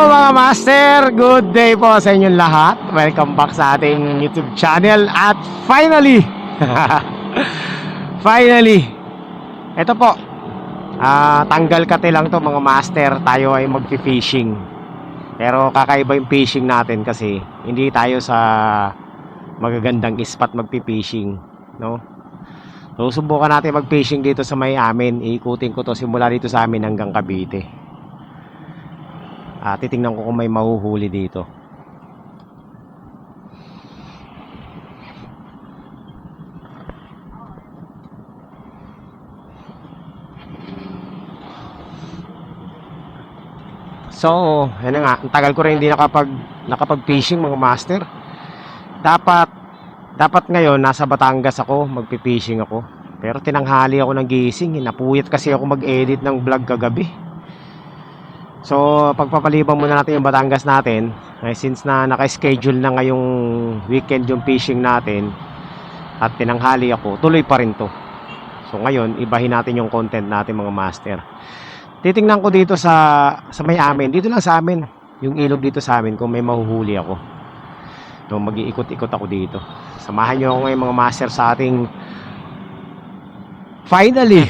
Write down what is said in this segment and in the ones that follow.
mga master, good day po sa inyong lahat. Welcome back sa ating YouTube channel. At finally finally, ito po, tanggal kate lang to mga master. Tayo ay magpi-fishing. Pero kakaiba yung fishing natin kasi hindi tayo sa magagandang spot magpi-fishing, no? So subukan natin mag-fishing dito sa may amin. Iikutin ko to simula dito sa amin hanggang Cavite. Titingnan ko kung may mahuhuli dito. So, yan na nga. Ang tagal ko rin hindi nakapag-fishing mga master. Dapat ngayon nasa Batangas ako, magpi-fishing ako. Pero tinanghali ako ng gising. Napuyat kasi ako mag-edit ng vlog kagabi. So, pagpapaliban muna natin yung Batangas natin. Since na naka-schedule na ngayong weekend yung fishing natin at tinanghali ako, tuloy pa rin to. So, ngayon, ibahin natin yung content natin mga master. Titingnan ko dito sa may amin. Dito lang sa amin. Yung ilog dito sa amin kung may mahuhuli ako. So, mag-iikot-ikot ako dito. Samahan nyo ako ngayon mga master sa ating finally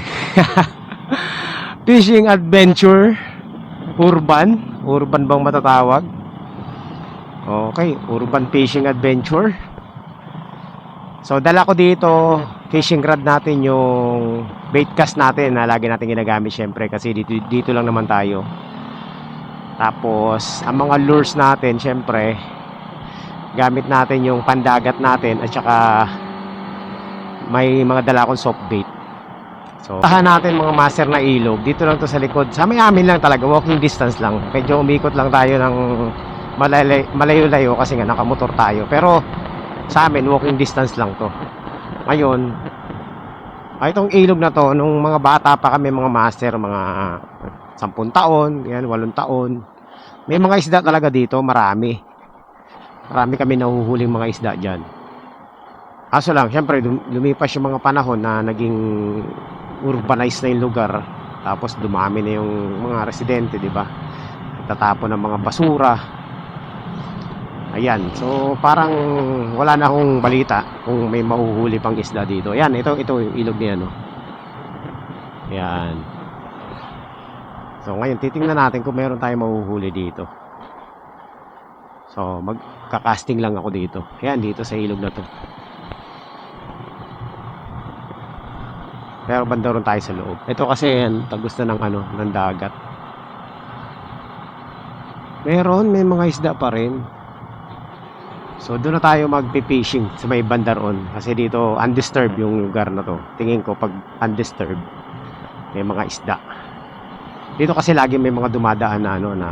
fishing adventure. Urban bang matatawag? Okay, urban fishing adventure. So dala ko dito fishing rod natin, yung bait cast natin na lagi natin ginagamit syempre kasi dito lang naman tayo. Tapos ang mga lures natin syempre gamit natin yung pandagat natin at saka may mga dala akong soft bait. So, tahan natin mga master na ilog. Dito lang to sa likod. Sa may amin lang talaga, walking distance lang. Medyo umikot lang tayo ng malayo-layo kasi nga nakamotor tayo. Pero sa amin, walking distance lang to. Ngayon, itong ilog na to, nung mga bata pa kami mga master, mga 10 taon, yan, 8 taon. May mga isda talaga dito, marami. Marami kami nahuhuling mga isda dyan. Kaso lang, syempre, lumipas yung mga panahon na naging urbanized na yung lugar. Tapos dumami na yung mga residente, di ba? Tatapon ng mga basura. Ayan. So parang wala na akong balita kung may mahuhuli pang isda dito. Ayan, ito yung ilog niya, no. Ayan. So ngayon titingnan natin kung meron tayong mahuhuli dito. So magka-casting lang ako dito. Ayan, dito sa ilog na to. Pero banda ron tayo sa loob. Ito kasi yan, tagos na ng dagat. May mga isda pa rin. So doon na tayo magpi-fishing sa may banda ron. Kasi dito undisturbed yung lugar na to. Tingin ko pag undisturbed may mga isda. Dito kasi lagi may mga dumadaan na na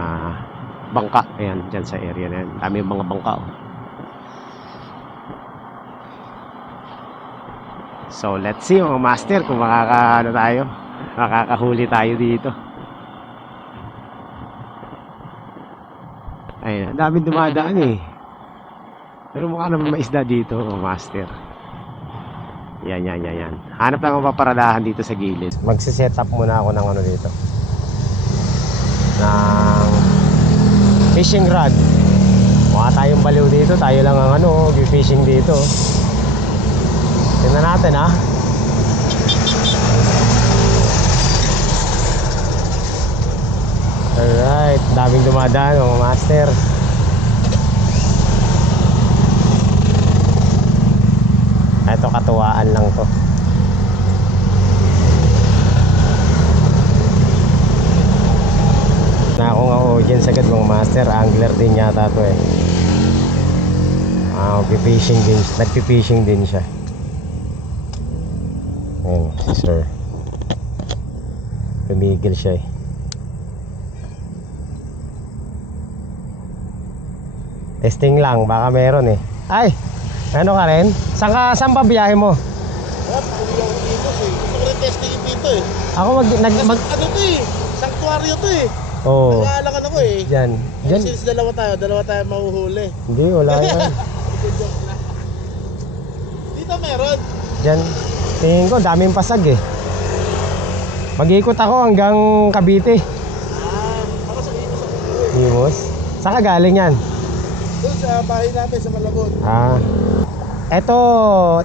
bangka. Ayan, dyan sa area na yan. Dami yung mga bangka, oh. So let's see mga master kung makakahuli tayo dito. Ayun, ang daming dumadaan eh. Pero mukha naman may isda dito mga master. Yan. Hanap lang ako paparadahan dito sa gilid. Magsiset up muna ako ng dito, ng fishing rod. Mukha tayong baliw dito. Tayo lang ang fishing dito. Tingnan natin ha. Alright, daming dumadaan mga master. Ito katuwaan lang to. Na ako nga audience agad mga master. Angler din yata to eh. Nagpi-fishing din siya. Ayan, si sir. Tumigil siya eh. Testing lang, baka meron eh. Ay! Ano ka rin? Saan pa biyahe mo? Gusto ko rin testing dito eh. Ako Ano to eh? Sanctuaryo to eh. Oo. Nag-aalakan ako eh. Diyan. Since dalawa tayo mahuhuli. Hindi, wala yan. Dito meron. Diyan. Tingin ko, daming pasag eh. Mag-ikot ako hanggang Cavite. Ako sa Imos. Imos? Saan ka galing yan? Doon sa bahay natin sa Malabon. Eto,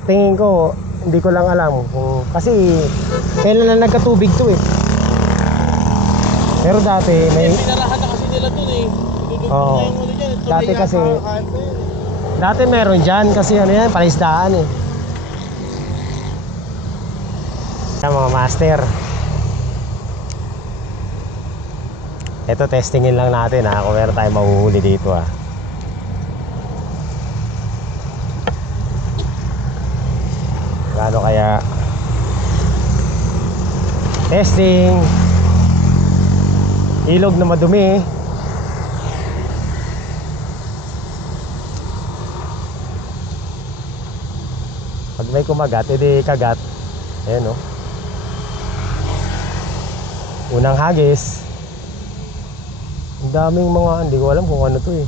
tingin ko, hindi ko lang alam kung, kasi kailan lang nagkatubig to eh. Pero dati may, Pinarahan na kasi nila doon eh. Dudugtong Oo. na yung ano dyan. Ito Dati may kasi- kakakaan pa yun eh. dati meron dyan kasi ano yan, palaisdaan eh. Yan mga master. Ito testingin lang natin ha, kung meron tayong mahuhuli dito ha. Gaano kaya? Testing. Ilog na madumi. Pag may kumagat, edi kagat. Ayan o. Unang hagis. Ang daming mga, hindi ko alam kung ano to eh.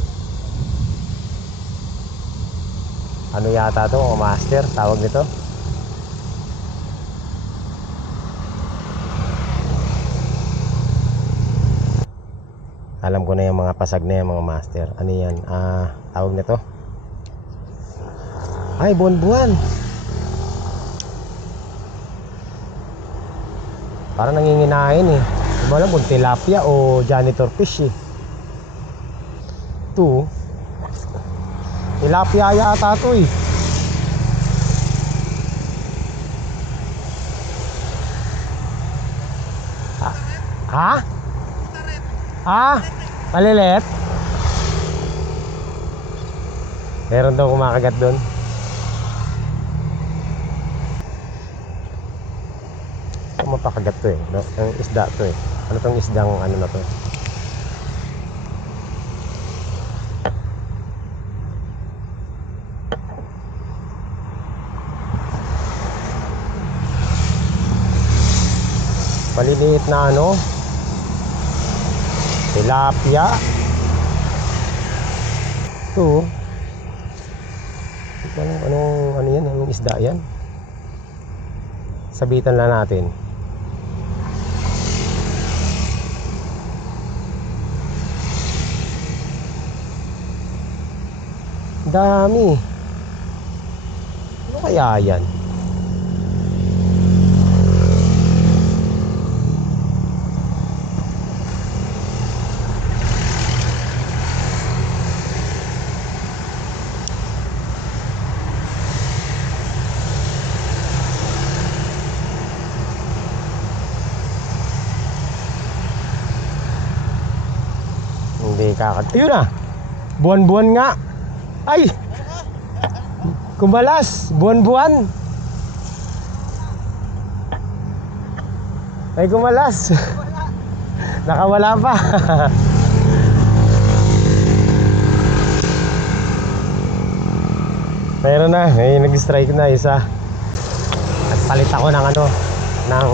Ano yata to, mga master, tawag nito. Alam ko na yung mga pasag na yan, mga master. Ano yan? Tawag nito. Ay, buwan-buwan. Parang nanginginain eh. Hindi mo alam kung tilapia o janitor fish eh. Ito, tilapia yata to eh. Ha? Malilit? Meron daw kumakagat doon. Ano mapakagat to eh, no? Ang isda to eh. Ano tong isdang ano na to? Maliliit na ano? Tilapia. Ito. Ano yan? Anong isda yan? Sabitan lang natin. Dami. Ano kaya yan? Hindi kakat. Ayun na. Buwan-buwan nga. Ay! Kumalas. Buwan-buwan. Ay, kumalas. Nakawala pa. Meron na. Ay, nag-strike na isa. At palit ako ng ano, ng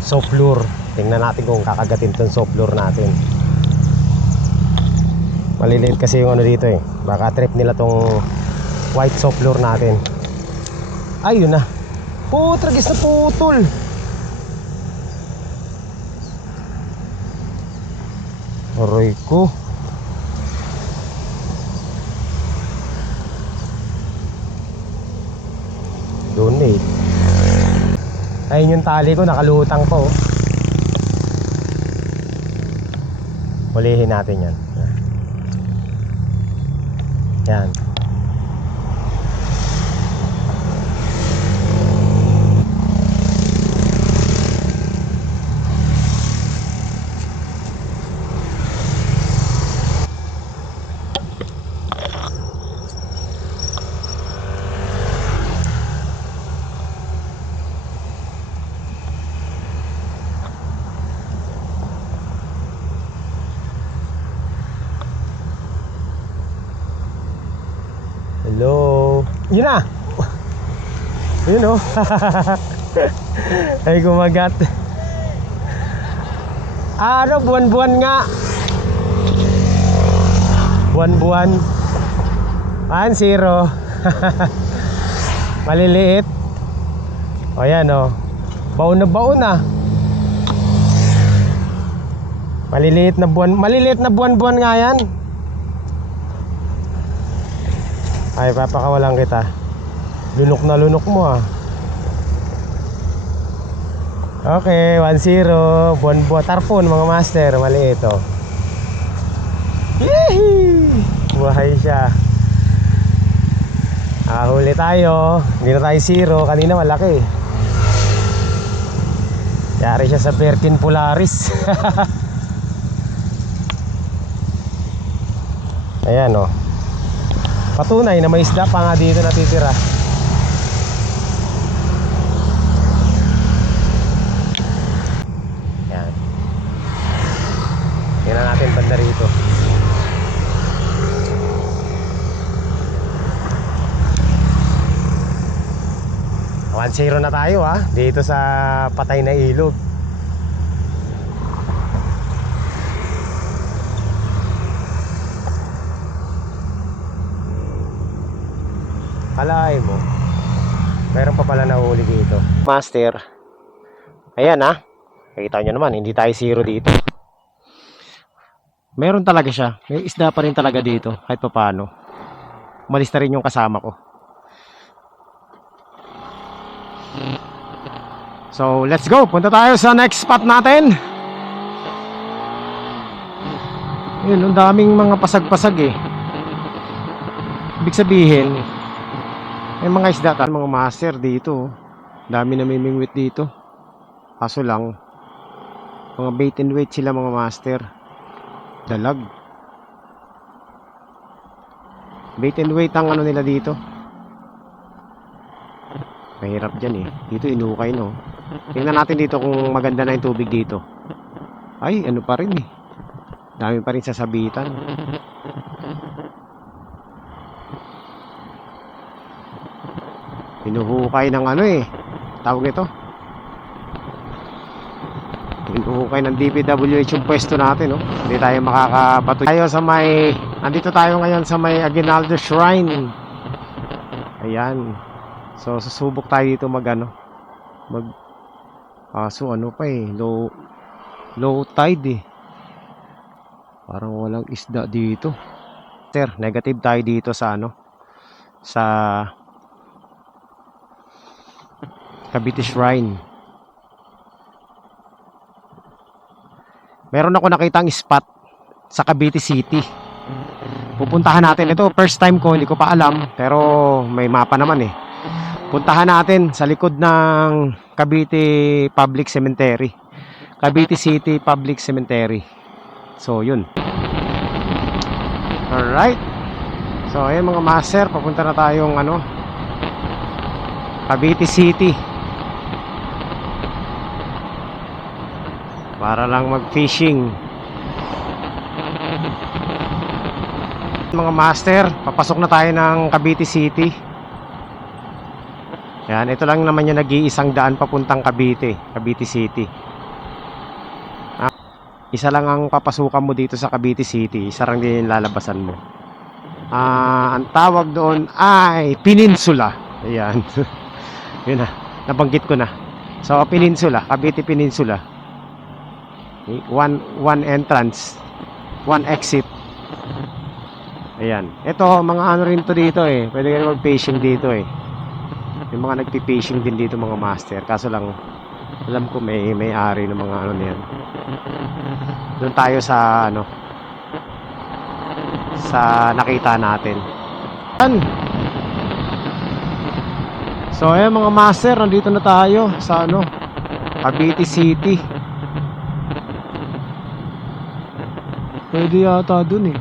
soap lure. Tingnan natin kung kakagatin tong soap lure natin. Maliliit kasi yung ano dito eh. Baka trip nila tong white soap lure natin. Ay, yun na. Tragis na putol. Aray ko. Donate. Ayun yung tali ko, nakalutang po. Hulihin natin yan. Yan. Hello. Yun na. Yun o. Ay kumagat. Ano, buwan-buwan nga. Buwan-buwan. 1-0. Maliliit. O yan o. Baon na baon na. Maliliit na buwan. Maliliit na buwan-buwan nga yan. Ay, papakawalan kita. Lunok na lunok mo ah. Okay, 1-0. Buwan-buwan. Tarpon mga master. Mali ito. Yehey! Buhay siya. Huli tayo. Hindi na tayo 0. Kanina malaki. Yari siya sa Perkin Polaris. Ayan o. Patunay na may isda pa nga dito natitira. Ayan. Tingnan natin banda rito. One zero na tayo ha. Dito sa patay na ilog. Alay mo. Meron pa pala nahuli dito. Master. Ayan ha. Nakita nyo naman, hindi tayo 0 dito. Meron talaga siya. May isda pa rin talaga dito. Kahit pa paano. Umalis na rin yung kasama ko. So, let's go. Punta tayo sa next spot natin. Yun, ang daming mga pasag-pasag eh. Ibig sabihin, may mga isda tayo, mga master dito. Dami na mimingwit dito. Kaso lang, mga bait and wait sila mga master. Dalag. Bait and wait ang ano nila dito. Mahirap dyan eh. Dito inukay no. Tingnan natin dito kung maganda na yung tubig dito. Ay, ano pa rin eh. Dami pa rin sasabitan. Hinuhukay ng ano eh. Tawag nito. Hinuhukay ng DPWH yung pwesto natin, no? Hindi tayo makakapatuloy. Tayo sa may, andito tayo ngayon sa may Aguinaldo Shrine. Ayan. So, susubok tayo dito so ano pa eh, low tide eh. Parang walang isda dito. Sir, negative tayo dito sa ano, sa Cavite Shrine. Meron ako nakitang spot sa Cavite City. Pupuntahan natin ito. First time ko, hindi ko pa alam. Pero may mapa naman eh. Puntahan natin sa likod ng Cavite Public Cemetery. Cavite City Public Cemetery. So, yun. Alright. So, ayun mga master. Papunta na tayong ano, Cavite City. Para lang mag-fishing. Mga master, papasok na tayo ng Cavite City. Yan, ito lang naman yung nag-iisang daan papuntang Cavite, Cavite City. Isa lang ang papasukan mo dito sa Cavite City, isa lang din yung lalabasan mo. Ang tawag doon ay Peninsula. Ayan. Yun na, nabanggit ko na. So, Peninsula, Cavite Peninsula. One entrance, one exit. Ayan. Ito, mga ano rin to dito eh. Pwede kayo mag-fishing dito eh. Yung mga nagpi-fishing din dito mga master. Kaso lang, alam ko may-ari ng mga ano niyan. Doon tayo sa ano, sa nakita natin. Ayan. So ayan mga master, nandito na tayo sa ano, Cavite City. Pwede yata dun eh.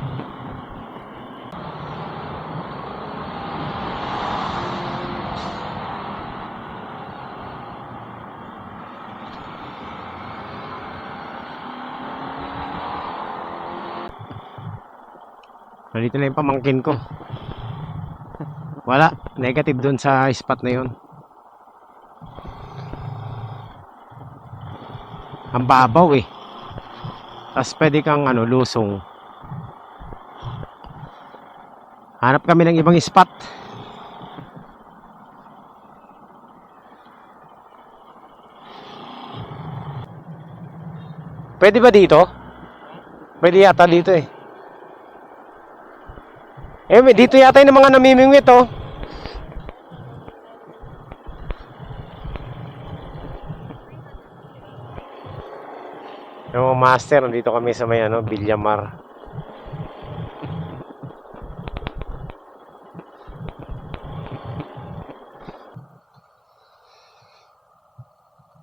Nandito na yung pamangkin ko. Wala, negative dun sa spot na yun. Ang babaw eh. Tapos pwede kang ano, lusong. Hanap kami ng ibang spot. Pwede ba dito? Pwede yata dito eh. Dito yata yung mga namimingwit, oh. Yung mga master, nandito kami sa may Villamar.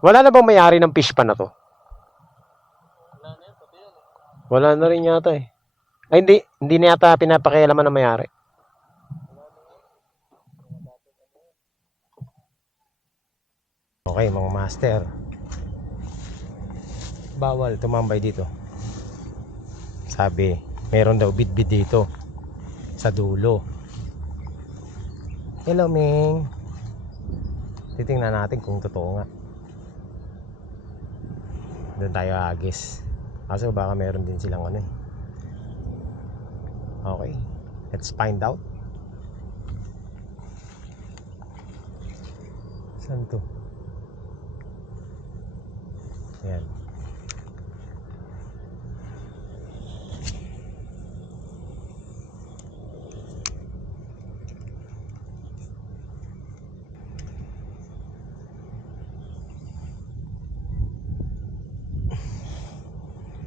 Wala na bang may-ari ng fish pan na to? Wala na rin yata eh. Ay, hindi na yata pinapakialaman ng may-ari. Okay, mga master. Bawal tumambay dito. Sabi, meron daw bidbid dito sa dulo. Hello, Ming. Titingnan natin kung totoo nga. Doon tayo agis. Kaso baka meron din silang ano eh. Okay, let's find out. Saan to? Ayan.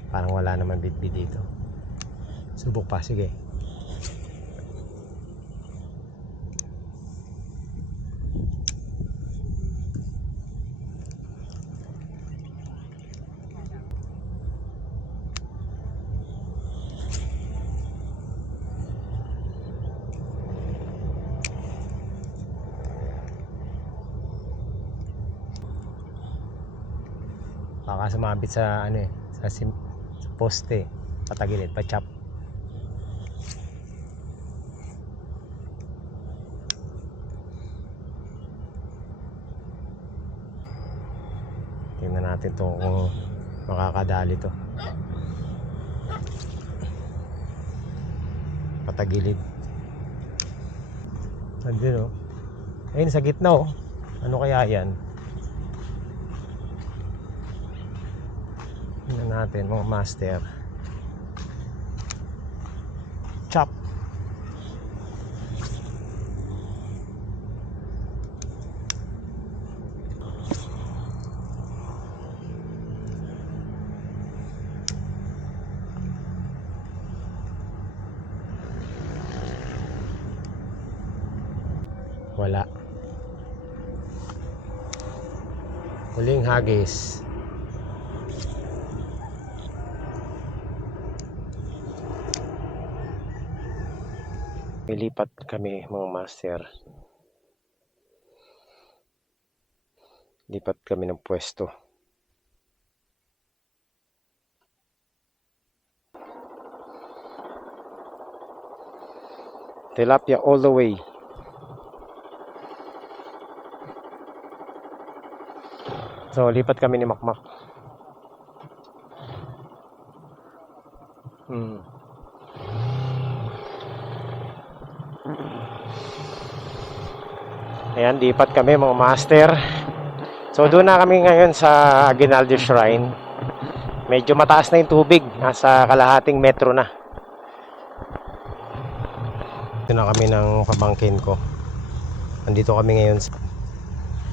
Parang wala naman bidbid dito. Subok pa, sige. Baka sumabit sa sa poste, patagilid, pa-chop. Tingnan natin to kung makakadali to. Patagilid. Andun oh. Ayun sa gitna oh. Ano kaya yan? Tingnan natin mga master. Chop. Wala. Huling hagis. Lilipat kami mga master. Lipat kami ng pwesto. Tilapia all the way. So, lipat kami ni Makmak. Ayan, lipat kami mga master. So, doon na kami ngayon sa Aguinaldo Shrine. Medyo mataas na yung tubig. Nasa kalahating metro na. Ito na kami ng pamangkin ko. Nandito kami ngayon.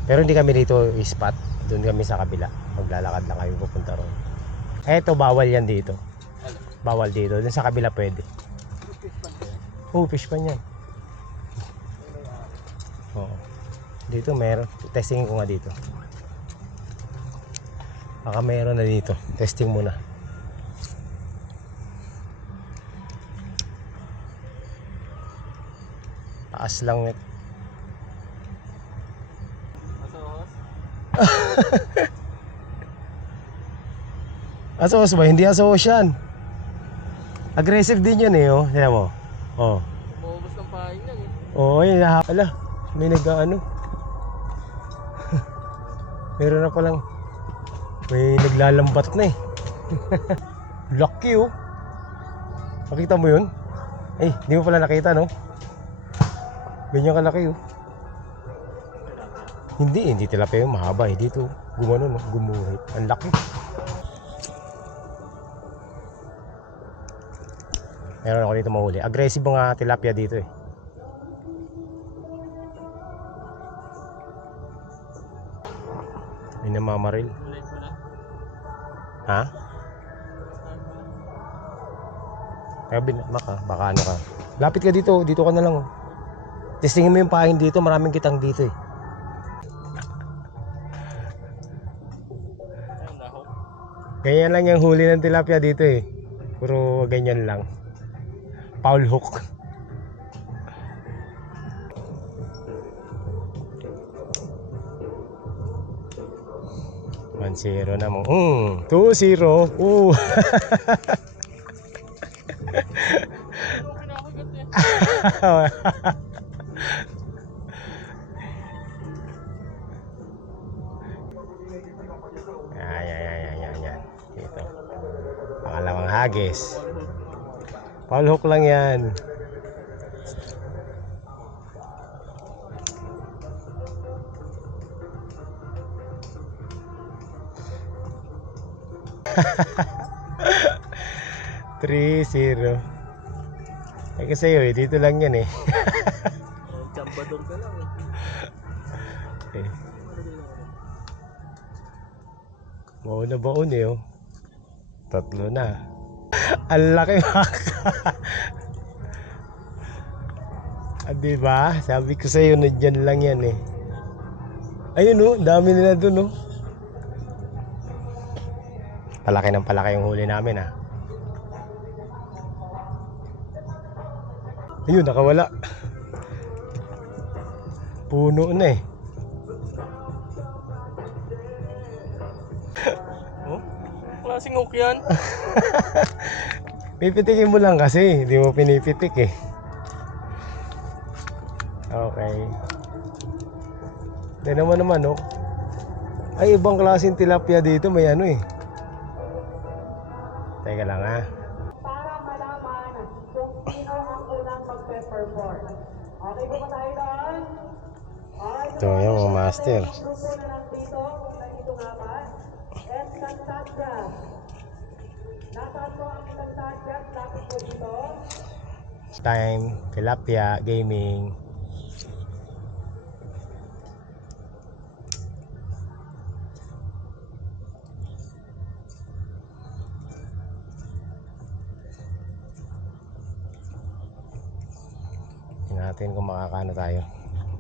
Pero hindi kami dito spot. Doon kami sa kabila. Maglalakad lang kami pupunta ron. Eto, bawal yan dito. Bawal dito. Doon sa kabila pwede. Oh, fish pan yan. Oo. Dito meron. Testingin ko nga dito. Baka meron na dito. Testing muna. Taas lang eh. Asos ba? Hindi asos yan. Aggressive din yun eh, oh. Tignan mo. Oh. Maubos ng pahin yan eh. Oo, yun. Ala, may nag-ano. Meron na palang may naglalambat na eh. Lucky oh. Nakita mo yun? Ay, hindi mo pala nakita no? Ganyan kalaki oh. Hindi tilapia yung mahaba eh. Dito, gumano no? Gumuhit. Ang laki. Meron ako dito mahuli. Aggressive mga tilapia dito eh. May namamaril. Ha? Baka ano ka. Lapit ka dito. Dito ka na lang. Oh. Testingin mo yung pahin dito. Maraming kitang dito eh. Ganyan lang yung huli ng tilapia dito eh. Puro ganyan lang. Foul hook. One zero na mo. 2-0. Yan. Dito. Pangalawang hagis. Foul hook lang yan. Three zero. Ay kasi yun, dito lang yan eh. Champador ka lang eh. Okay. Baon na baon eh oh. 3 na. Ang laki diba? Sabi ko sa'yo na dyan lang yan eh. Ayun oh, dami nila dun oh. Palaki ng palaki yung huli namin ah. Ayun, nakawala. Puno na eh. Oh? Klaseng hook yan. Pipitikin mo lang kasi, hindi mo pinipitik eh. Okay. Tignan mo naman oh. Ay, ibang klaseng tilapia dito, may ano eh. Teka lang ha. Para malaman kung sino ang unang magpe-perform. Okay po ba tayo doon? Alright, Ito yung mga master. yung grupo na nandito, kung nandito nga ba, and Tantadyas. Nasaan po ang Tantadyas? Lapit po dito. Time, tilapia, gaming. Natin kung makakaano tayo.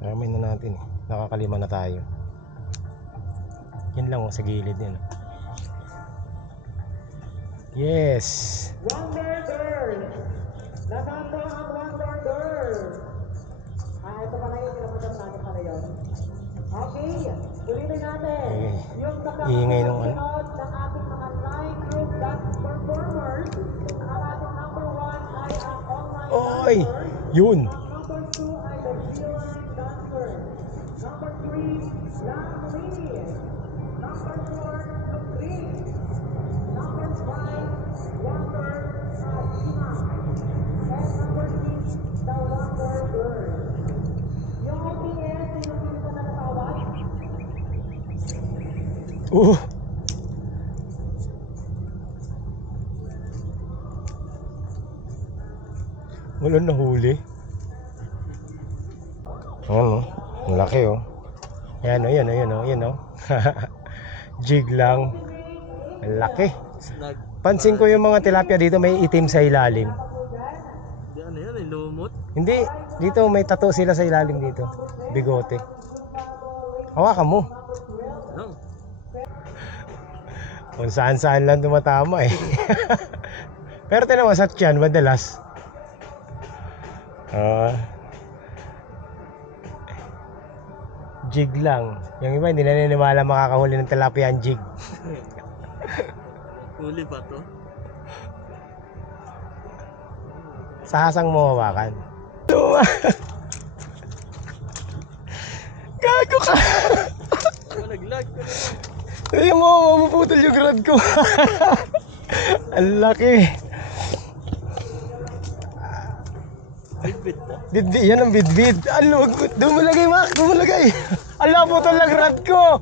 Marami na natin eh. Nakakalima na tayo. Yan lang oh, sa gilid yan. Yes. Wonder Girl. Nasaan po ang Wonder Girl? Ito pala yung pinapunta natin pala yun. Okay, ulitin natin. Yung Iingay nung ano. nakasunod ng ating mga line group dance performers. Ang ating number 1 ay ang online Oy! dancer. Yun! Number 2 ay the Beeline dancer. Number 3, Lang Lee. Number 4, Lupin. Number 5, Wonder Adina. And number 6, the Wonder Girl. Yung OPS, yung pinto na natawag. Wala na huli. Ano? Ang laki oh. Ayan oh. Jig lang. Ang laki. Snag. Pansin ko yung mga tilapia dito may itim sa ilalim. Di ano yan, eh, lumot. Hindi, dito may tattoo sila sa ilalim dito. Bigote. Hawakan mo. Ano? Kung saan lang tumatama eh. Pero tinawa sa tiyan, madalas. Jig lang. Yung iba hindi naniniwala makakahuli ng tilapia ang jig. Huli ba to? Sa hasang mo hawakan. Gago ka! Ano, nag-lag ko na. Hindi mo, mapuputol yung rod ko. Ang laki. Bit-bit na. Yan ang bidbid. Ano, doon mo lagay, Mac. Doon mo lagay. Ala, putol lang rod ko.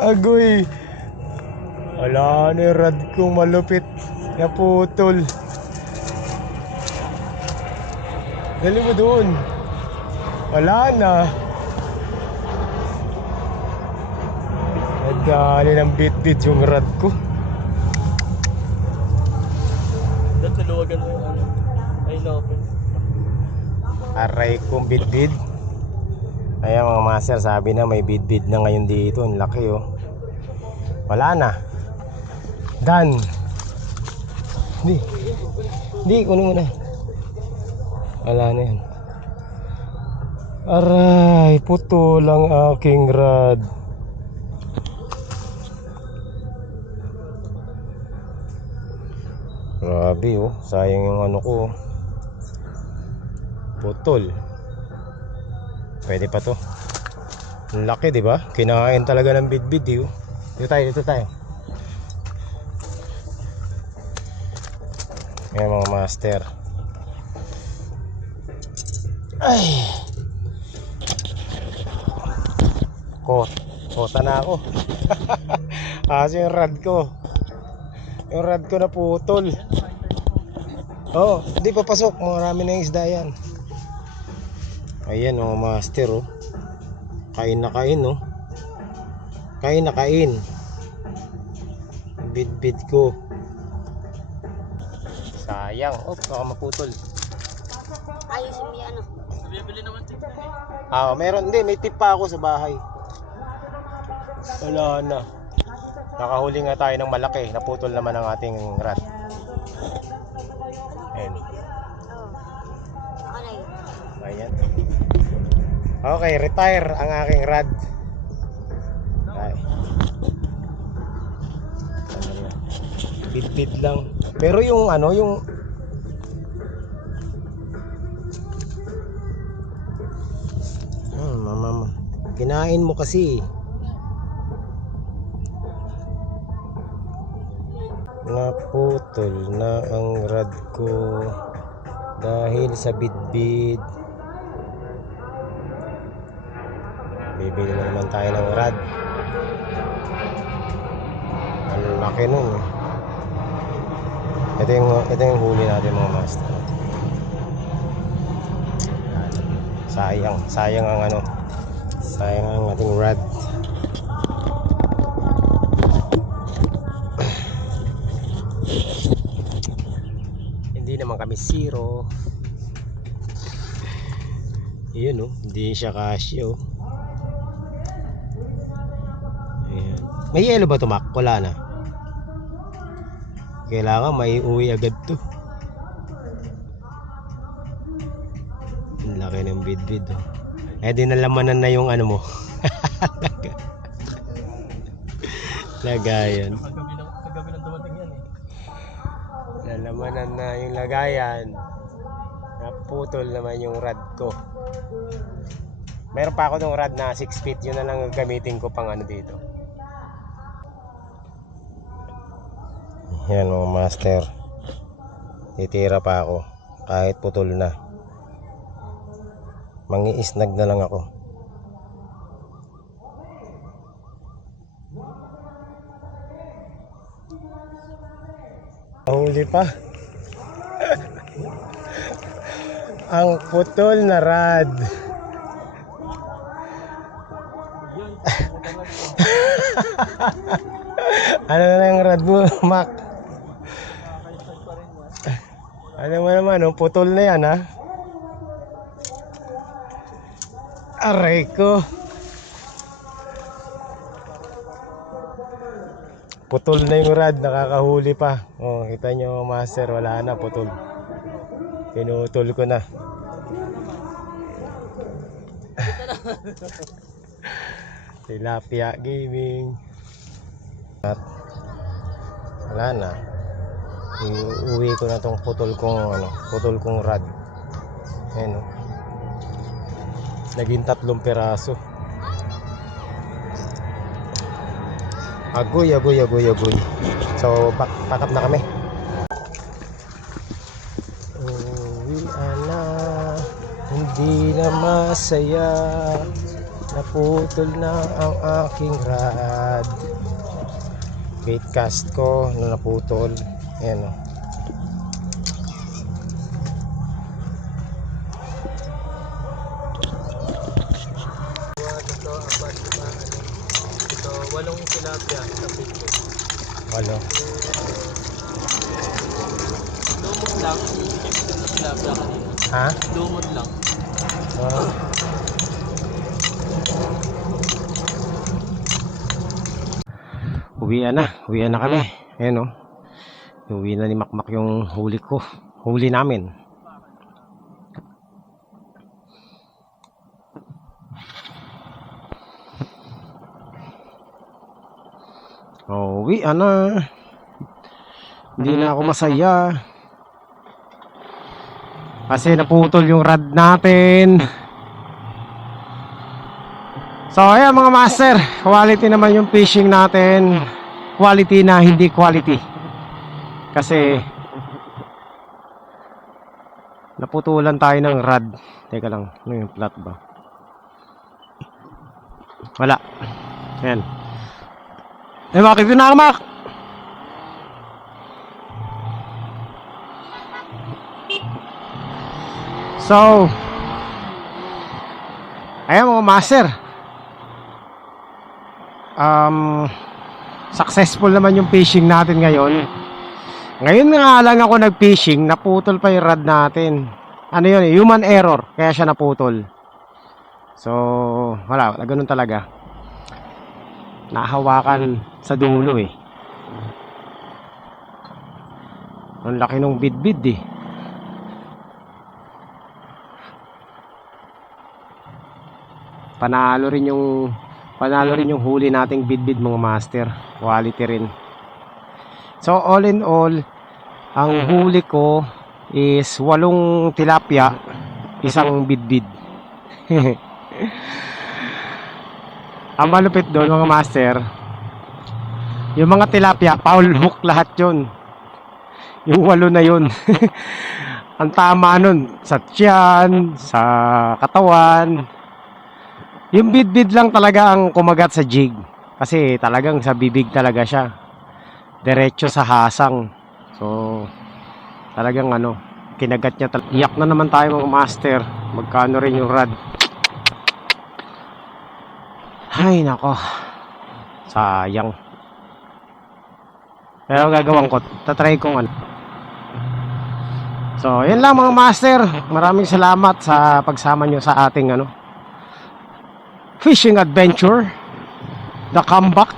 Agoy. Wala na yung rod ko malupit. Naputol. Dali mo doon. Wala na. Nagdali ng bit-bit yung rad ko. Dahil naluwagan mo yung ano. Ay, open. Aray kong bit-bit. Ayan mga master, sabi na may bit-bit na ngayon dito. Ang laki oh. Wala na. Done. Hindi, kunin mo na. Wala na yan. Aray, putol ang aking rad. Grabe oh, sayang yung ano ko. Putol. Pwede pa to. Ang laki, di ba? Kinain talaga ng bit-bit eh. Oh. Dito tayo. Ayan mga master. Ay. Kota na ako. Kasi yung rad ko. Yung rad ko na putol. Oh, hindi papasok. Marami na yung isda yan. Ayan mga master oh. Kain na kain oh. Kain na kain. Bit-bit ko. Sayang. Oh, baka maputol. Ayusin mo yan. Bibili naman tip. Meron. Hindi, may tip pa ako sa bahay. Wala na. Nakahuli nga tayo ng malaki. Naputol naman ang ating rad. Ayan. Okay. Ayan. Okay, retire ang aking rad. Ay. Bit-bit lang. Pero yung ano, yung mama, kinain mo kasi. Naputol na ang rad ko dahil sa bit-bit. Bibili na naman tayo ng rad. Ang laki nun eh. Ito yung huli natin mga master. Sayang ang ano. Sayang ang ating rad. Hindi naman kami zero. Yun oh, hindi siya kasyo. Ayan. May yelo ba tumak? Wala na. Kailangan may uwi agad to. Ang laki ng bid-bid oh. Eh di nalamanan na yung ano mo. Lagayan. Kagabi lang dumating yan eh. Nalamanan na yung lagayan. Naputol naman yung rad ko. Meron pa ako ng rad na 6 feet. Yun na lang gamitin ko pang ano dito. Yan mga master. Titira pa ako. Kahit putol na. Mangi-isnag na lang ako. Huli pa. Ang putol na rad. Ano na yung rad mo, Mac? Ano mo naman, oh, putol na yan, ha? Aray ko. Putol na yung rad, nakakahuli pa. Oh, kita nyo, master, wala na, putol. Pinutol ko na. Tilapia Gaming. At wala na. Iuwi ko na tong putol kong rad. Ayan oh. Naging 3 piraso. Agoy. So pack up na kami. Uwi na. Hindi na masaya. Naputol na ang aking rad. Baitcast ko na naputol. Ayan o. Walo. Lumot lang. Yung binibitin na tilapia kanina. Ha? Lumot lang. Ah. Uwian na kami. Ayan o. Uwi na ni Makmak yung huli ko. Huli namin. Uwian na. Hindi na ako masaya. Kasi naputol yung rod natin. So ayan mga master, quality naman yung fishing natin. Quality na hindi quality. Kasi naputulan tayo ng rod. Teka lang, ano yung flat ba? Wala. Ayan. Eh makikita na Mak. So ayan mga master, successful naman yung fishing natin ngayon. Ngayon nga lang ako nag-fishing, naputol pa yung rod natin. Ano yun, human error, kaya siya naputol. So wala, ganun talaga. Nahawakan sa dulo eh. Ang laki nung bidbid eh. Panalo rin yung huli nating bidbid mga master. Quality rin. So all in all, ang huli ko is 8 tilapia, 1 bidbid. Ang malupit doon mga master, yung mga tilapia, foul hook lahat yun. Yung 8 na yun. Ang tama nun, sa tiyan, sa katawan. Yung bidbid lang talaga ang kumagat sa jig. Kasi talagang sa bibig talaga siya. Diretso sa hasang. So, talagang kinagat niya talaga. Iyak na naman tayo mga master. Magkano rin yung rod. Ay, nako. Sayang. Pero gagawin ko. Tatry kong So, yun lang mga master. Maraming salamat sa pagsama nyo sa ating fishing adventure, the comeback.